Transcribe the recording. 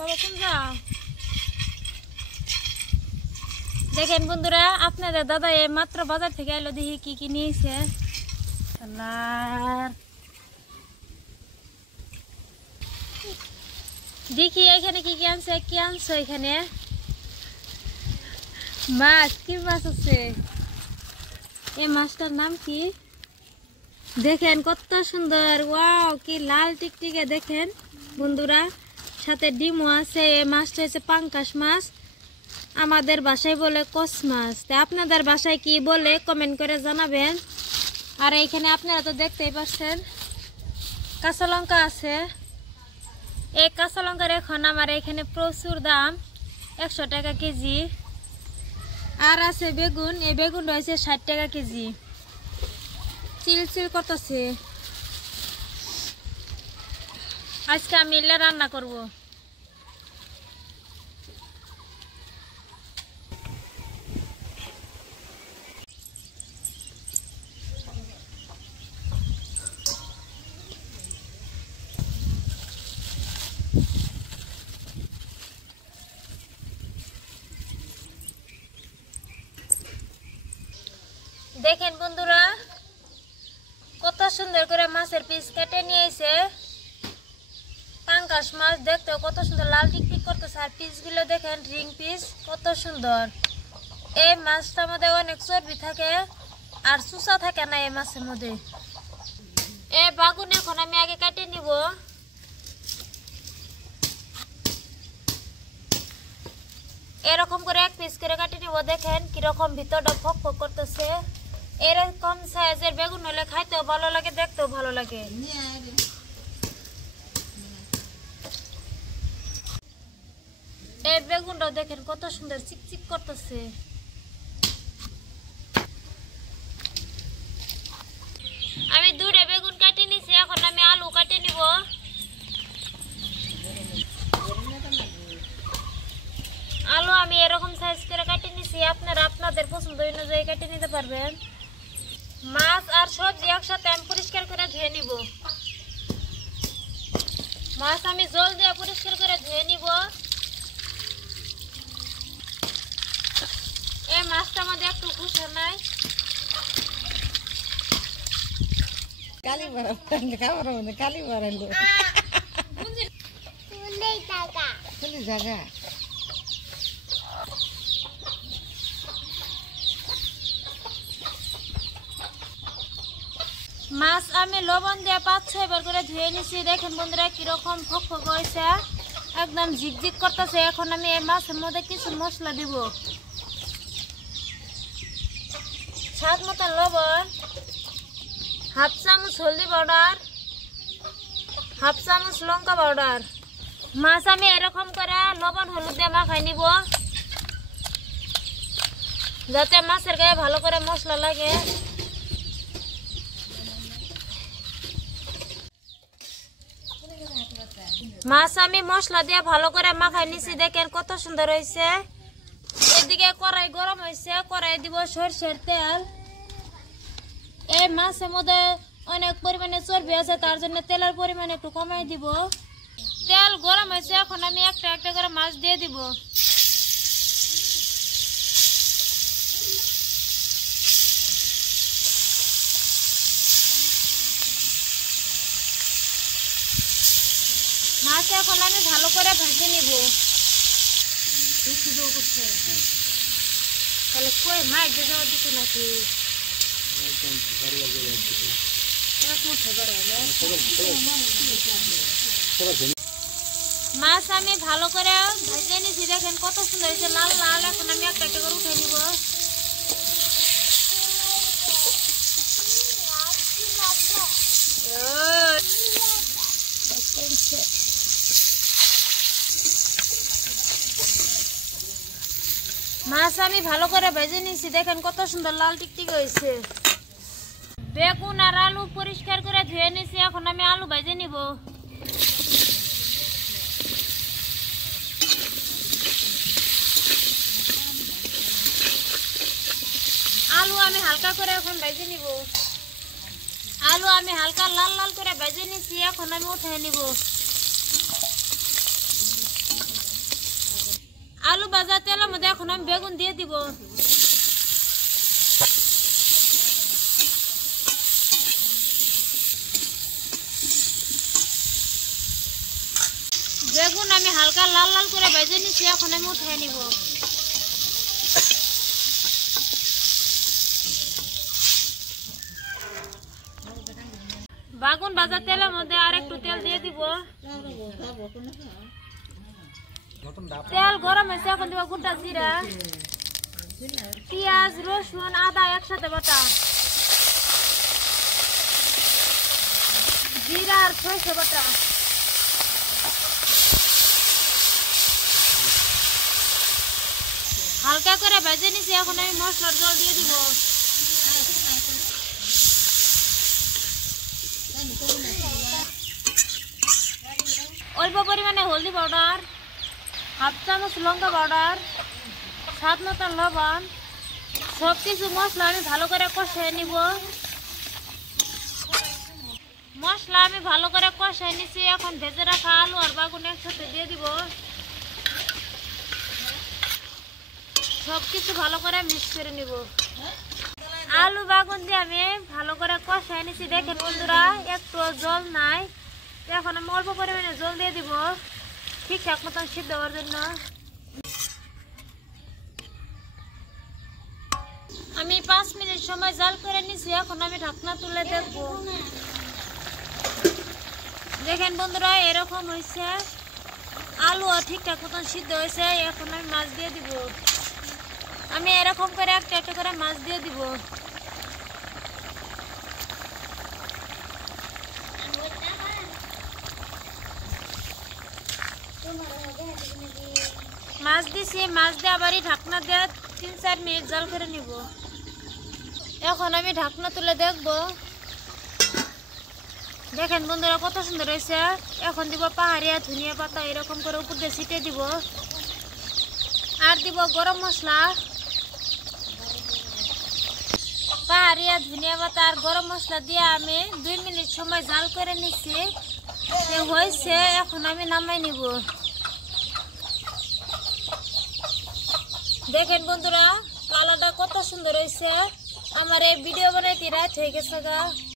বাবা কোন যাও দেখেন বন্ধুরা আপনাদের দাদা এই মাত্র বাজার থেকে এলো দেখি কি কি নিয়েছে দেখি এখানে কি কি আনছো এখানে মাছ কি মাছ আছে এই মাছটার নাম কি দেখেন কত সুন্দর ওয়াও কি লাল টিকটিকে দেখেন বন্ধুরা সাথে ডিমও আছে এই মাছটা হচ্ছে পাঙ্গাস মাছ আমাদের ভাষায় বলে কস মাছ তা আপনাদের ভাষায় কি বলে কমেন্ট করে জানাবেন আর এইখানে আপনারা তো দেখতেই পাচ্ছেন কাঁচা লঙ্কা আছে এই কাঁচা লঙ্কার এখন আমার এখানে প্রচুর দাম 100 টাকা কেজি আর আছে বেগুন এই বেগুন রয়েছে 60 টাকা কেজি চিল করতেছে আজকে আমি এলে রান্না করব দেখেন বন্ধুরা কত সুন্দর করে মাছের পিস কেটে নিয়েছে পাঙ্গাস মাছ দেখতে কত সুন্দর লাল টিকটিক করতেছে আর পিসগুলো দেখেন রিং পিস কত সুন্দর এই মাছটার মধ্যে অনেক চর্বি থাকে আর চুষা থাকে না এই মাছের মধ্যে এই বাগুন এখন আমি আগে কেটে নিব এরকম করে এক পিস করে কেটে নিব দেখেন কিরকম ভিতরটা ফক ফক করতেছে এরকম সাইজের বেগুন হলে খাইতেও ভালো লাগে দেখতেও ভালো লাগে এই বেগুনটা দেখেন কত সুন্দর চিকচিক করতেছে আমি দুটো বেগুন কাটে নিছি এখন আমি আলু কাটে নিব আলু আমি এরকম সাইজ করে কাটে নিছি আপনারা আপনাদের পছন্দ অনুযায়ী কেটে নিতে পারবেন মাছ আর সবজি একসাথে আমি পরিষ্কার করে ধুয়ে নিব মাছ আমি জল দিয়ে পরিষ্কার করে ধুয়ে নিব এই মাছটার মধ্যে একটু খুশা নাই কালি মারা কালি মারাইলো জায়গা মাছ আমি লবণ দিয়ে 5-6 বার করে ধুয়ে নিছি দেখেন বন্ধুরা কিরকম ফক ফক হয়েছে একদম ঝিকঝিক করতেছে এখন আমি এই মাছের মধ্যে কিছু মশলা দিব স্বাদ মতো লবণ হাফ চামচ হলদি পাউডার হাফ চামচ লঙ্কা পাউডার মাছ আমি এরকম করে লবণ হলুদ দিয়ে মাখাই নিব যাতে মাছের গায়ে ভালো করে মশলা লাগে মাছ আমি মশলা দিয়ে ভালো করে মাখাই নিছি দেখেন কত সুন্দর হয়েছে এদিকে কড়াই গরম হয়েছে কড়াই দিব সরষের তেল এই মাছের মধ্যে অনেক পরিমাণে চর্বি আছে তার জন্য তেলের পরিমাণ একটু কমাই দিব তেল গরম হয়েছে এখন আমি একটা একটা করে মাছ দিয়ে দিব মাছ এখন আমি ভালো করে ভেজে নিব তাহলে কই মাছ দিয়ে দিচ্ছ নাকি মাছ আমি ভালো করে ভেজে নিছি দেখেন কত সুন্দর হয়েছে লাল লাল এখন আমি একটা একটা করে উঠে নিব মাছ আমি ভালো করে ভেজে নিছি দেখেন কত সুন্দর লাল টিকটিক হয়েছে বেগুন আর আলু পরিষ্কার করে ধুয়ে নিছি এখন আমি আলু ভেজে নিব আলু আমি হালকা করে এখন ভেজে নিব আলু আমি হালকা লাল লাল করে ভেজে নিছি এখন আমি উঠিয়ে নিব ভাজা তেলের মধ্যে এখন আমি বেগুন দিয়ে দিব। বেগুন আমি হালকা লাল লাল করে ভেজে নিচ্ছি, এখন আমি উঠিয়ে নিব। বেগুন ভাজা তেলের মধ্যে আর একটু তেল দিয়ে দিব। তেল গরম হয়েছে, এখন দিব গোটা জিরা, পেঁয়াজ, রসুন, আদা একসাথে বাটা, জিরা আর সরষে বাটা, হালকা করে ভেজে নিছি। এখন আমি মশলার জল দিয়ে দিব। অল্প পরিমাণে হলদি পাউডার, হাফ চামচ লঙ্কা পাউডার, স্বাদ মতো লবণ, সবকিছু মশলা আমি ভালো করে কষিয়ে নিব। মশলা আমি ভালো করে কষিয়ে নিছি। এখন ভেজে রাখা আলু আর বেগুন একসাথে দিয়ে দিব। সবকিছু ভালো করে মিক্স করে নিব। আলু বেগুন দিয়ে আমি ভালো করে কষিয়ে নিছি। দেখেন বন্ধুরা, একটু জল নাই। এখন আমি অল্প পরিমাণে জল দিয়ে দিব ঠিকঠাক মতন সিদ্ধ হওয়ার জন্য। আমি 5 মিনিট সময় জাল করে নিছি। এখন আমি ঢাকনা তুলে দেখব। দেখেন বন্ধুরা, এরকম হয়েছে। আলু ঠিকঠাক মতন সিদ্ধ হয়েছে। এখন আমি মাছ দিয়ে দিব। আমি এরকম করে একটা একটা করে মাছ দিয়ে দিব। মাছ দিছি, মাছ দিয়ে আবারই ঢাকনা দিয়ে 3-4 মিনিট জাল করে নিব। এখন আমি ঢাকনা তুলে দেখব। দেখেন বন্ধুরা, কত সুন্দর হয়েছে। এখন দিব পাহাড়িয়া ধনিয়া পাতা, এরকম করে উপর দিয়ে ছিটিয়ে দিব। আর দিব গরম মশলা, পাহাড়িয়া ধনিয়া পাতা আর গরম মশলা দিয়ে আমি 2 মিনিট সময় জাল করে নিচ্ছি। হয়েছে, এখন আমি নামাই নিব। দেখেন বন্ধুরা, কালারটা কত সুন্দর হয়েছে। আমার এই ভিডিও বানাইতে রাত হয়ে গেছে গা।